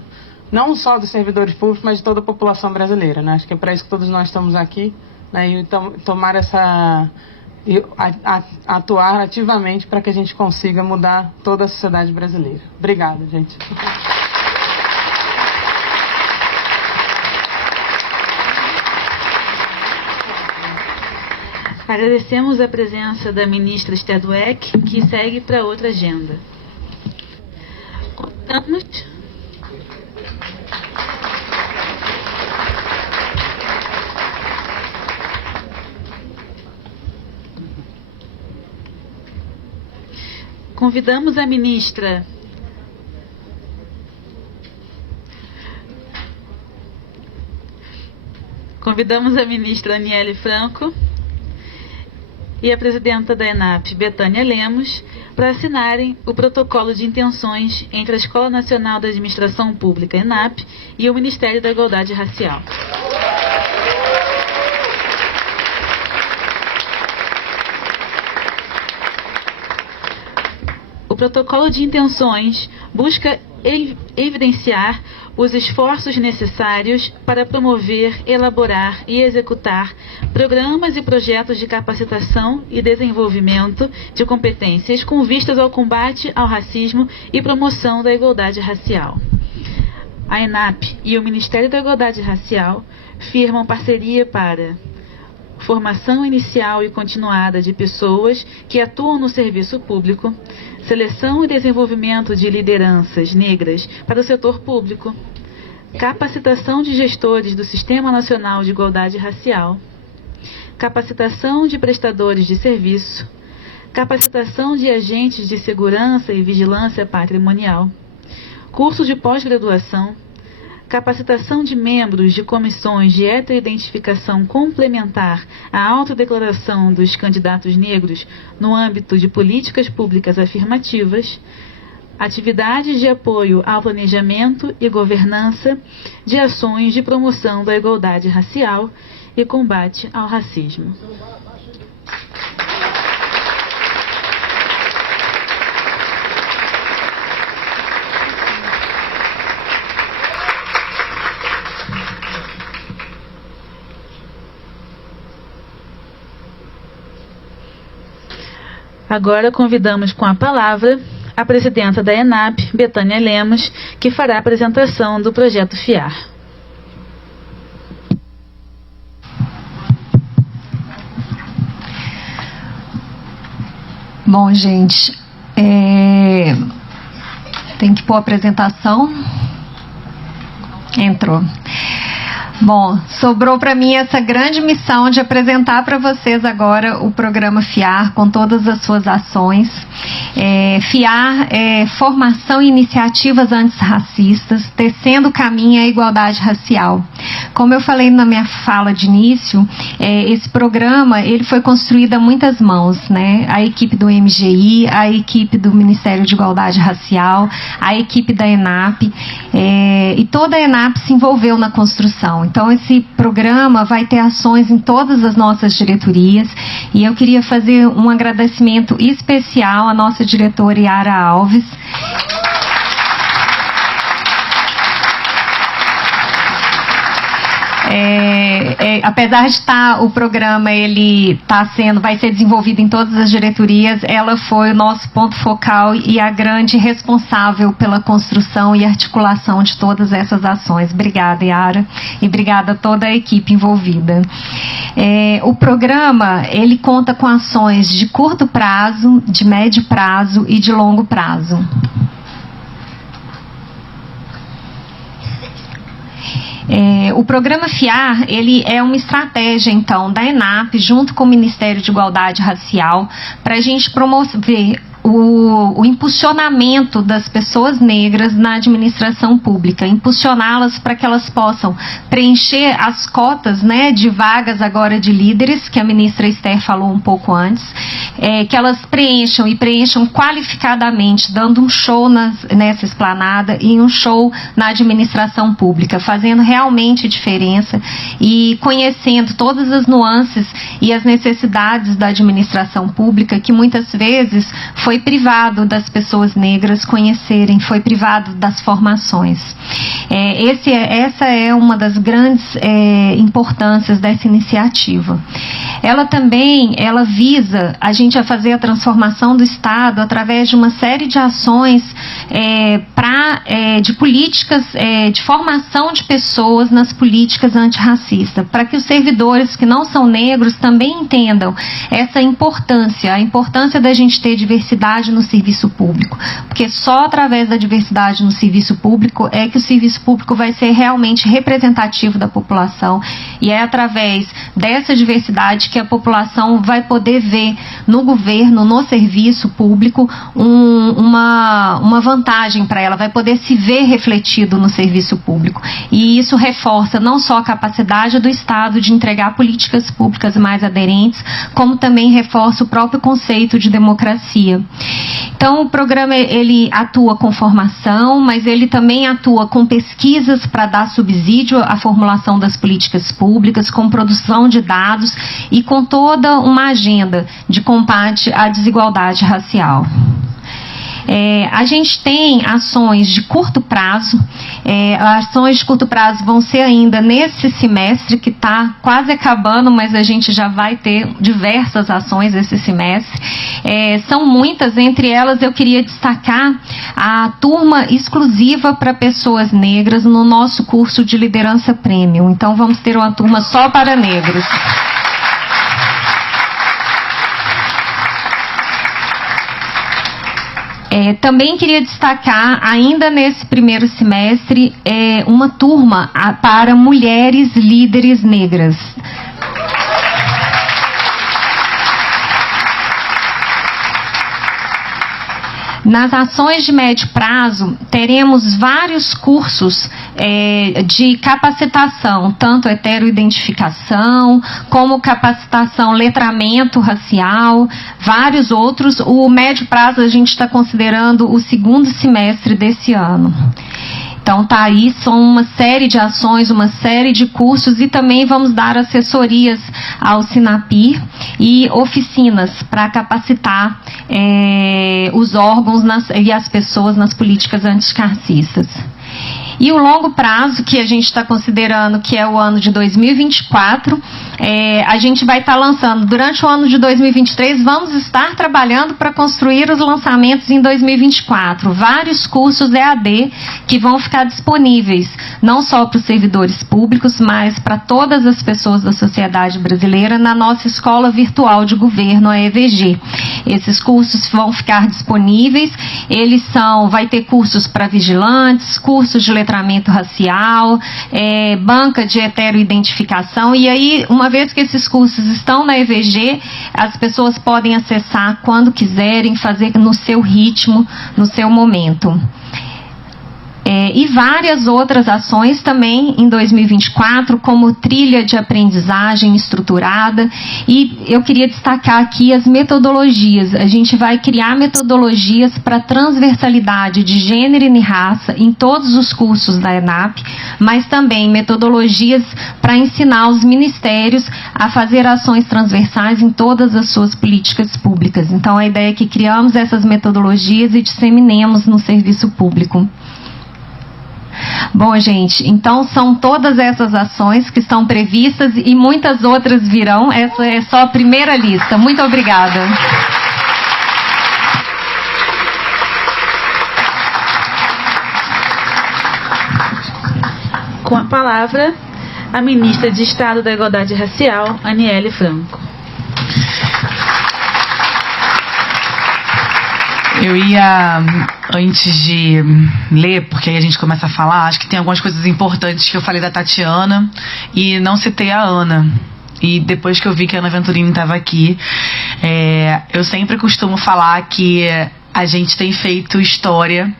não só dos servidores públicos, mas de toda a população brasileira, né? Acho que é para isso que todos nós estamos aqui, né? E tomar atuar ativamente para que a gente consiga mudar toda a sociedade brasileira. Obrigada, gente. Agradecemos a presença da ministra Esther Dweck, que segue para outra agenda. Convidamos a ministra Aniele Franco e a presidenta da ENAP, Betânia Lemos, para assinarem o protocolo de intenções entre a Escola Nacional da Administração Pública, ENAP, e o Ministério da Igualdade Racial. O protocolo de intenções busca evidenciar os esforços necessários para promover, elaborar e executar programas e projetos de capacitação e desenvolvimento de competências com vistas ao combate ao racismo e promoção da igualdade racial. A ENAP e o Ministério da Igualdade Racial firmam parceria para formação inicial e continuada de pessoas que atuam no serviço público, seleção e desenvolvimento de lideranças negras para o setor público, capacitação de gestores do Sistema Nacional de Igualdade Racial, capacitação de prestadores de serviço, capacitação de agentes de segurança e vigilância patrimonial, cursos de pós-graduação, capacitação de membros de comissões de heteroidentificação complementar à autodeclaração dos candidatos negros no âmbito de políticas públicas afirmativas, atividades de apoio ao planejamento e governança de ações de promoção da igualdade racial e combate ao racismo. Agora convidamos com a palavra a presidenta da ENAP, Betânia Lemos, que fará a apresentação do projeto FIAR. Bom, gente, tem que pôr a apresentação. Entrou. Bom, sobrou para mim essa grande missão de apresentar para vocês agora o programa FIAR com todas as suas ações. FIAR é Formação e Iniciativas Antirracistas, tecendo caminho à igualdade racial. Como eu falei na minha fala de início, esse programa ele foi construído a muitas mãos, né? A equipe do MGI, a equipe do Ministério de Igualdade Racial, a equipe da ENAP, e toda a ENAP se envolveu na construção. Então, esse programa vai ter ações em todas as nossas diretorias e eu queria fazer um agradecimento especial à nossa diretora Yara Alves. Apesar de o programa vai ser desenvolvido em todas as diretorias, ela foi o nosso ponto focal e a grande responsável pela construção e articulação de todas essas ações. Obrigada, Yara, e obrigada a toda a equipe envolvida. O programa ele conta com ações de curto prazo, de médio prazo e de longo prazo. O programa FIAR, ele é uma estratégia, então, da ENAP, junto com o Ministério de Igualdade Racial, para a gente promover o impulsionamento das pessoas negras na administração pública, impulsioná-las para que elas possam preencher as cotas, né, de vagas agora de líderes, que a ministra Esther falou um pouco antes, que elas preencham qualificadamente, dando um show nessa esplanada e um show na administração pública, fazendo realmente diferença e conhecendo todas as nuances e as necessidades da administração pública, que muitas vezes foi privado das pessoas negras conhecerem, foi privado das formações. Essa é uma das grandes importâncias dessa iniciativa. Ela visa a gente a fazer a transformação do Estado através de uma série de ações de políticas de formação de pessoas nas políticas antirracistas, para que os servidores que não são negros também entendam essa importância, a importância da gente ter diversidade no serviço público, porque só através da diversidade no serviço público é que o serviço público vai ser realmente representativo da população, e é através dessa diversidade que a população vai poder ver no governo, no serviço público, uma vantagem para ela, vai poder se ver refletido no serviço público. E isso reforça não só a capacidade do Estado de entregar políticas públicas mais aderentes, como também reforça o próprio conceito de democracia. Então, o programa ele atua com formação, mas ele também atua com pesquisas para dar subsídio à formulação das políticas públicas, com produção de dados e com toda uma agenda de combate à desigualdade racial. A gente tem ações de curto prazo. Ações de curto prazo vão ser ainda nesse semestre, que está quase acabando, mas a gente já vai ter diversas ações esse semestre. São muitas, entre elas eu queria destacar a turma exclusiva para pessoas negras no nosso curso de liderança premium. Então vamos ter uma turma só para negros. Também queria destacar, ainda nesse primeiro semestre, uma turma para mulheres líderes negras. Nas ações de médio prazo, teremos vários cursos de capacitação, tanto heteroidentificação, como capacitação letramento racial, vários outros. O médio prazo a gente está considerando o segundo semestre desse ano. Então, tá aí, são uma série de ações, uma série de cursos, e também vamos dar assessorias ao Sinapir e oficinas para capacitar os órgãos e as pessoas nas políticas anticarcistas. E o longo prazo, que a gente está considerando que é o ano de 2024, a gente vai estar lançando durante o ano de 2023, vamos estar trabalhando para construir os lançamentos em 2024. Vários cursos EAD que vão ficar disponíveis, não só para os servidores públicos, mas para todas as pessoas da sociedade brasileira na nossa Escola Virtual de Governo, a EVG. Esses cursos vão ficar disponíveis, vai ter cursos para vigilantes, cursos de letramento racial, banca de heteroidentificação, e aí, uma vez que esses cursos estão na EVG, as pessoas podem acessar quando quiserem, fazer no seu ritmo, no seu momento. E várias outras ações também em 2024, como trilha de aprendizagem estruturada. E eu queria destacar aqui as metodologias. A gente vai criar metodologias para transversalidade de gênero e raça em todos os cursos da ENAP, mas também metodologias para ensinar os ministérios a fazer ações transversais em todas as suas políticas públicas. Então, a ideia é que criamos essas metodologias e disseminemos no serviço público. Bom, gente, então são todas essas ações que estão previstas e muitas outras virão. Essa é só a primeira lista. Muito obrigada. Com a palavra, a ministra de Estado da Igualdade Racial, Aniele Franco. Eu ia, antes de ler, porque aí a gente começa a falar, acho que tem algumas coisas importantes que eu falei da Tatiana e não citei a Ana. E depois que eu vi que a Ana Venturini estava aqui, eu sempre costumo falar que a gente tem feito história.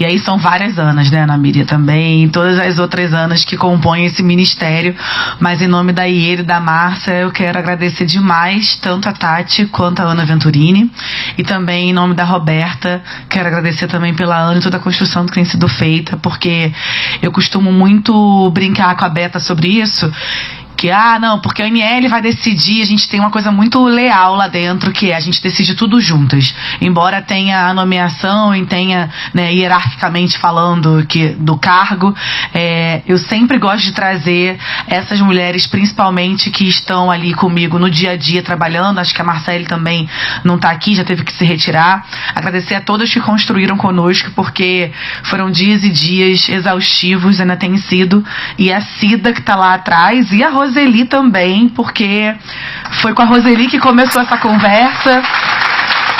E aí são várias Anas, né, Ana Miriam também, e todas as outras Anas que compõem esse ministério. Mas em nome da Iere e da Márcia, eu quero agradecer demais tanto a Tati quanto a Ana Venturini. E também em nome da Roberta, quero agradecer também pela Ana e toda a construção que tem sido feita, porque eu costumo muito brincar com a Beta sobre isso. Que, não, porque a Aniele vai decidir, a gente tem uma coisa muito leal lá dentro, que é a gente decide tudo juntas. Embora tenha a nomeação e tenha, né, hierarquicamente falando do cargo, eu sempre gosto de trazer essas mulheres, principalmente que estão ali comigo no dia a dia trabalhando. Acho que a Marcele também não está aqui, já teve que se retirar. Agradecer a todas que construíram conosco, porque foram dias e dias exaustivos, ainda tem sido. E a Cida, que está lá atrás, e a Roseli também, porque foi com a Roseli que começou essa conversa.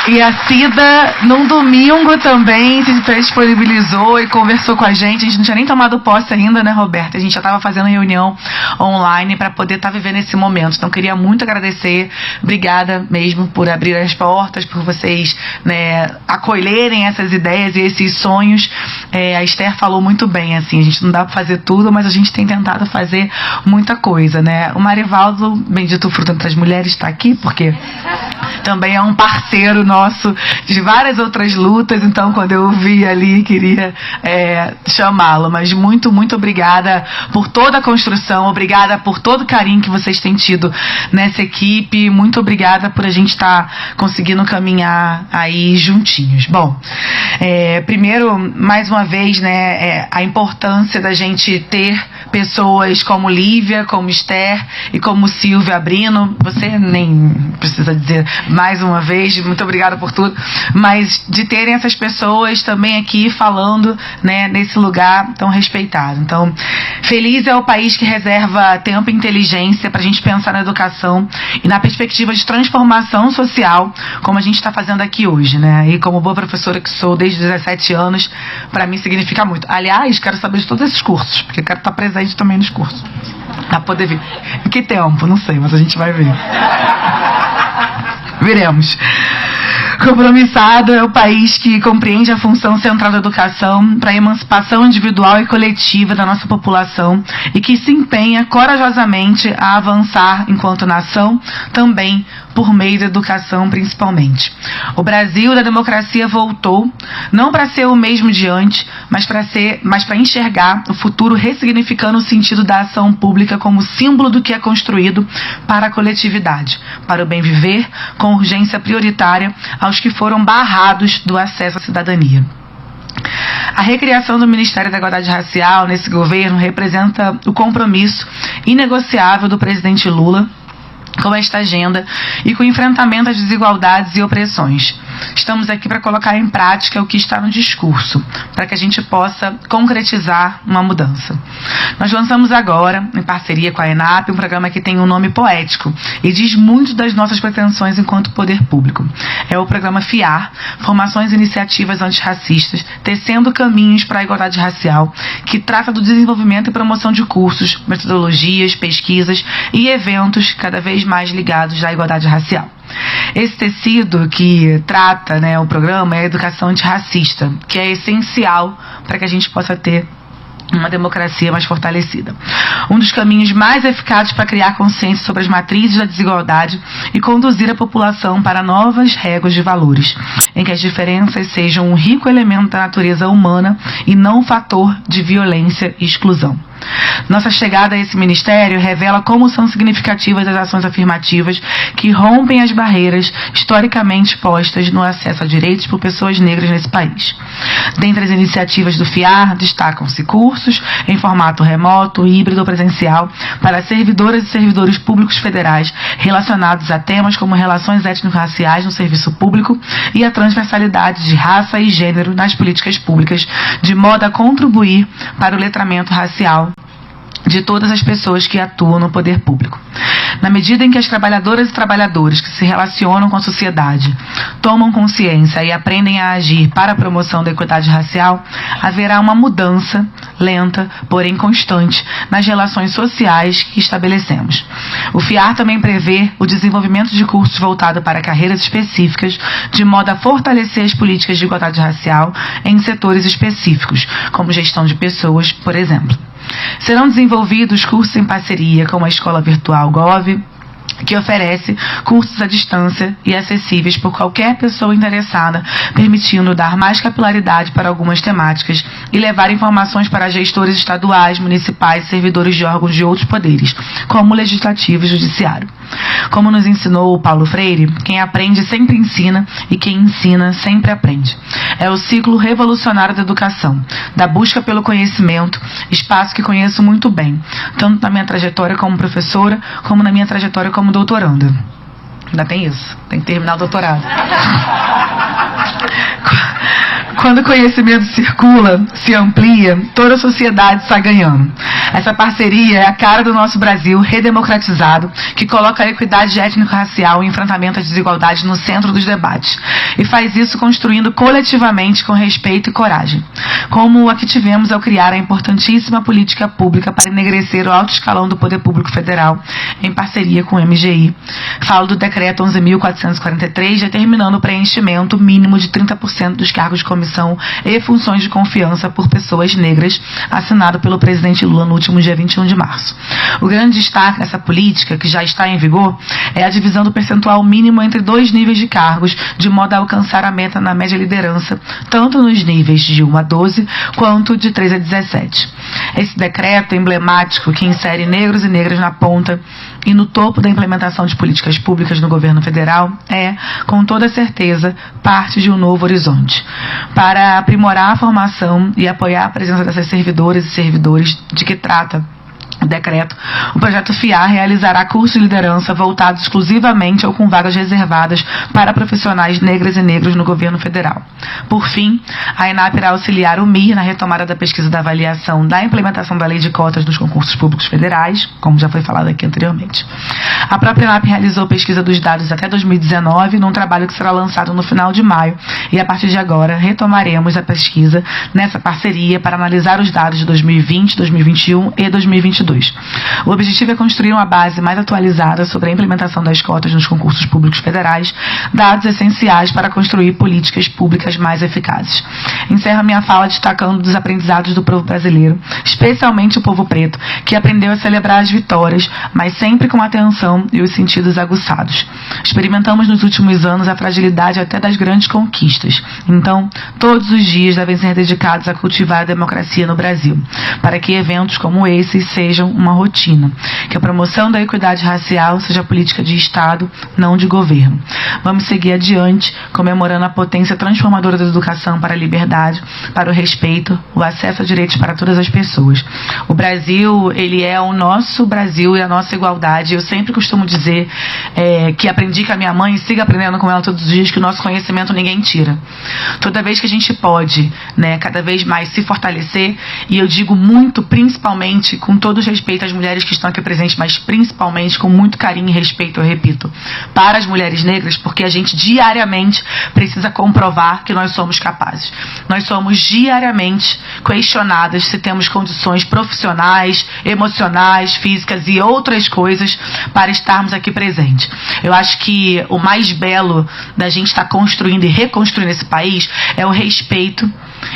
E a Cida, num domingo também, se disponibilizou e conversou com a gente. A gente não tinha nem tomado posse ainda, né, Roberta? A gente já estava fazendo reunião online para poder estar vivendo esse momento. Então, queria muito agradecer. Obrigada mesmo por abrir as portas, por vocês, né, acolherem essas ideias e esses sonhos. A Esther falou muito bem, assim, a gente não dá para fazer tudo, mas a gente tem tentado fazer muita coisa, né? O Marivaldo, bendito fruto entre as mulheres, está aqui, porque também é um parceiro nosso de várias outras lutas. Então, quando eu vi ali, queria chamá-lo. Mas muito, muito obrigada por toda a construção, obrigada por todo o carinho que vocês têm tido nessa equipe, muito obrigada por a gente estar conseguindo caminhar aí juntinhos. Bom, primeiro, mais uma vez, né, a importância da gente ter pessoas como Lívia, como Esther e como Silvia abrindo. Você nem precisa dizer mais uma vez, muito obrigada por tudo, mas de terem essas pessoas também aqui falando, né, nesse lugar tão respeitado. Então, feliz é o país que reserva tempo e inteligência para a gente pensar na educação e na perspectiva de transformação social, como a gente está fazendo aqui hoje, né? E como boa professora que sou desde 17 anos, para mim significa muito. Aliás, quero saber de todos esses cursos, porque quero estar presente também nos cursos, para poder vir. Em que tempo? Não sei, mas a gente vai ver. Veremos. Compromissado é o país que compreende a função central da educação para a emancipação individual e coletiva da nossa população e que se empenha corajosamente a avançar enquanto nação, também por meio da educação principalmente. O Brasil da democracia voltou, não para ser o mesmo de antes, mas para enxergar o futuro ressignificando o sentido da ação pública como símbolo do que é construído para a coletividade, para o bem viver, com urgência prioritária aos que foram barrados do acesso à cidadania. A recriação do Ministério da Igualdade Racial nesse governo representa o compromisso inegociável do presidente Lula com esta agenda e com o enfrentamento às desigualdades e opressões. Estamos aqui para colocar em prática o que está no discurso, para que a gente possa concretizar uma mudança. Nós lançamos agora, em parceria com a ENAP, um programa que tem um nome poético e diz muito das nossas pretensões enquanto poder público. É o programa FIAR, Formações e Iniciativas Antirracistas, Tecendo Caminhos para a Igualdade Racial, que trata do desenvolvimento e promoção de cursos, metodologias, pesquisas e eventos cada vez mais ligados à igualdade racial. Esse tecido que trata, o programa é a educação antirracista, que é essencial para que a gente possa ter uma democracia mais fortalecida. Um dos caminhos mais eficazes para criar consciência sobre as matrizes da desigualdade e conduzir a população para novas regras de valores, em que as diferenças sejam um rico elemento da natureza humana e não um fator de violência e exclusão. Nossa chegada a esse ministério revela como são significativas as ações afirmativas que rompem as barreiras historicamente postas no acesso a direitos por pessoas negras nesse país. Dentre as iniciativas do FIAR, destacam-se cursos em formato remoto, híbrido ou presencial para servidoras e servidores públicos federais relacionados a temas como relações étnico-raciais no serviço público e a transversalidade de raça e gênero nas políticas públicas, de modo a contribuir para o letramento racial de todas as pessoas que atuam no poder público. Na medida em que as trabalhadoras e trabalhadores que se relacionam com a sociedade tomam consciência e aprendem a agir para a promoção da equidade racial, haverá uma mudança lenta, porém constante, nas relações sociais que estabelecemos. O FIAR também prevê o desenvolvimento de cursos voltados para carreiras específicas, de modo a fortalecer as políticas de igualdade racial em setores específicos, como gestão de pessoas, por exemplo. Serão desenvolvidos cursos em parceria com a Escola Virtual Gov, que oferece cursos à distância e acessíveis por qualquer pessoa interessada, permitindo dar mais capilaridade para algumas temáticas e levar informações para gestores estaduais, municipais e servidores de órgãos de outros poderes, como o Legislativo e o Judiciário. Como nos ensinou o Paulo Freire, quem aprende sempre ensina e quem ensina sempre aprende. É o ciclo revolucionário da educação, da busca pelo conhecimento, espaço que conheço muito bem, tanto na minha trajetória como professora, como na minha trajetória como doutoranda. Ainda tem isso, tem que terminar o doutorado. Quando o conhecimento circula, se amplia, toda a sociedade está ganhando. Essa parceria é a cara do nosso Brasil redemocratizado, que coloca a equidade étnico-racial e o enfrentamento às desigualdades no centro dos debates. E faz isso construindo coletivamente com respeito e coragem. Como a que tivemos ao criar a importantíssima política pública para enegrecer o alto escalão do Poder Público Federal, em parceria com o MGI. Falo do Decreto 11.443, determinando o preenchimento mínimo de 30% dos cargos de comissão e funções de confiança por pessoas negras, assinado pelo presidente Lula no último dia 21 de março. O grande destaque dessa política, que já está em vigor, é a divisão do percentual mínimo entre 2 níveis de cargos, de modo a alcançar a meta na média liderança, tanto nos níveis de 1 a 12, quanto de 3 a 17. Esse decreto é emblemático que insere negros e negras na ponta e no topo da implementação de políticas públicas no governo federal é, com toda certeza, parte de um novo horizonte. Para aprimorar a formação e apoiar a presença dessas servidoras e servidores de que trata o decreto, o projeto FIAR realizará cursos de liderança voltados exclusivamente ou com vagas reservadas para profissionais negras e negros no governo federal. Por fim, a ENAP irá auxiliar o MIR na retomada da pesquisa da avaliação da implementação da lei de cotas nos concursos públicos federais, como já foi falado aqui anteriormente. A própria ENAP realizou pesquisa dos dados até 2019, num trabalho que será lançado no final de maio, e a partir de agora retomaremos a pesquisa nessa parceria para analisar os dados de 2020, 2021 e 2022. 2022. O objetivo é construir uma base mais atualizada sobre a implementação das cotas nos concursos públicos federais, dados essenciais para construir políticas públicas mais eficazes. Encerro minha fala destacando dos aprendizados do povo brasileiro, especialmente o povo preto, que aprendeu a celebrar as vitórias, mas sempre com atenção e os sentidos aguçados. Experimentamos nos últimos anos a fragilidade até das grandes conquistas. Então, todos os dias devem ser dedicados a cultivar a democracia no Brasil, para que eventos como esses sejam uma rotina, que a promoção da equidade racial seja política de Estado, não de governo. Vamos seguir adiante, comemorando a potência transformadora da educação para a liberdade, para o respeito, o acesso a direitos para todas as pessoas. O Brasil, ele é o nosso Brasil e a nossa igualdade. Eu sempre costumo dizer que aprendi com a minha mãe e sigo aprendendo com ela todos os dias, que o nosso conhecimento ninguém tira. Toda vez que a gente pode, cada vez mais se fortalecer, e eu digo muito, principalmente, com todo respeito às mulheres que estão aqui presentes, mas principalmente com muito carinho e respeito, eu repito, para as mulheres negras, porque a gente diariamente precisa comprovar que nós somos capazes. Nós somos diariamente questionadas se temos condições profissionais, emocionais, físicas e outras coisas para estarmos aqui presentes. Eu acho que o mais belo da gente estar construindo e reconstruindo esse país é o respeito,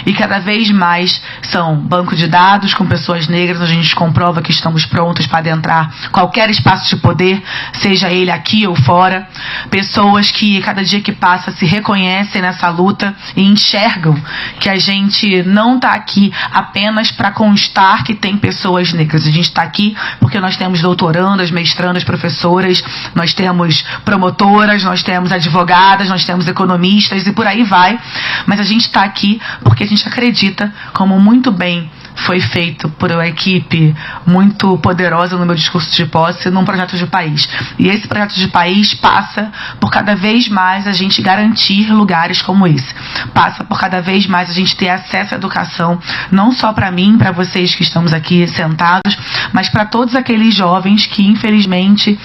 e cada vez mais são banco de dados com pessoas negras, onde a gente comprova que estamos prontos para adentrar qualquer espaço de poder, seja ele aqui ou fora. Pessoas que cada dia que passa se reconhecem nessa luta e enxergam que a gente não está aqui apenas para constar que tem pessoas negras. A gente está aqui porque nós temos doutorandas, mestrandas, professoras, nós temos promotoras, nós temos advogadas, nós temos economistas e por aí vai. Mas a gente está aqui porque a gente acredita, como muito bem foi feito por uma equipe muito poderosa no meu discurso de posse, num projeto de país. E esse projeto de país passa por cada vez mais a gente garantir lugares como esse. Passa por cada vez mais a gente ter acesso à educação, não só para mim, para vocês que estamos aqui sentados, mas para todos aqueles jovens que, infelizmente,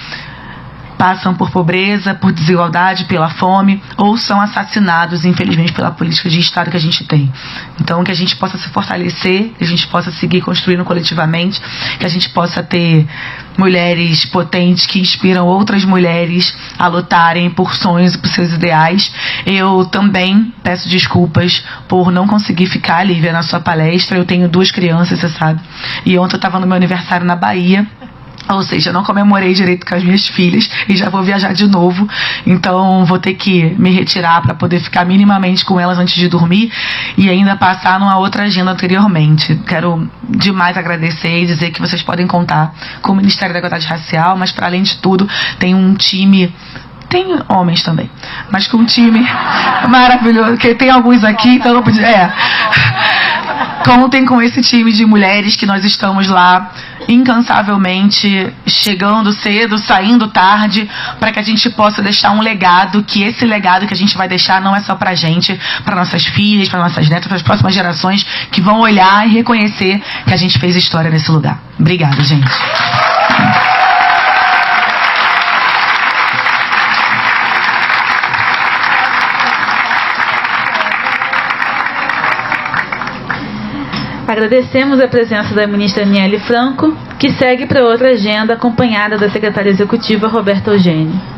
passam por pobreza, por desigualdade, pela fome, ou são assassinados, infelizmente, pela política de Estado que a gente tem. Então, que a gente possa se fortalecer, que a gente possa seguir construindo coletivamente, que a gente possa ter mulheres potentes que inspiram outras mulheres a lutarem por sonhos e por seus ideais. Eu também peço desculpas por não conseguir ficar, Lívia, na sua palestra. Eu tenho 2 crianças, você sabe. E ontem eu estava no meu aniversário na Bahia. Ou seja, não comemorei direito com as minhas filhas e já vou viajar de novo. Então vou ter que me retirar para poder ficar minimamente com elas antes de dormir e ainda passar numa outra agenda anteriormente. Quero demais agradecer e dizer que vocês podem contar com o Ministério da Igualdade Racial, mas para além de tudo tem um time... Tem homens também, mas com um time maravilhoso, que tem alguns aqui, então não podia... Contem com esse time de mulheres que nós estamos lá incansavelmente, chegando cedo, saindo tarde, para que a gente possa deixar um legado, que esse legado que a gente vai deixar não é só pra gente, para nossas filhas, para nossas netas, para as próximas gerações que vão olhar e reconhecer que a gente fez história nesse lugar. Obrigada, gente. Agradecemos a presença da ministra Aniele Franco, que segue para outra agenda acompanhada da secretária executiva Roberta Eugênio.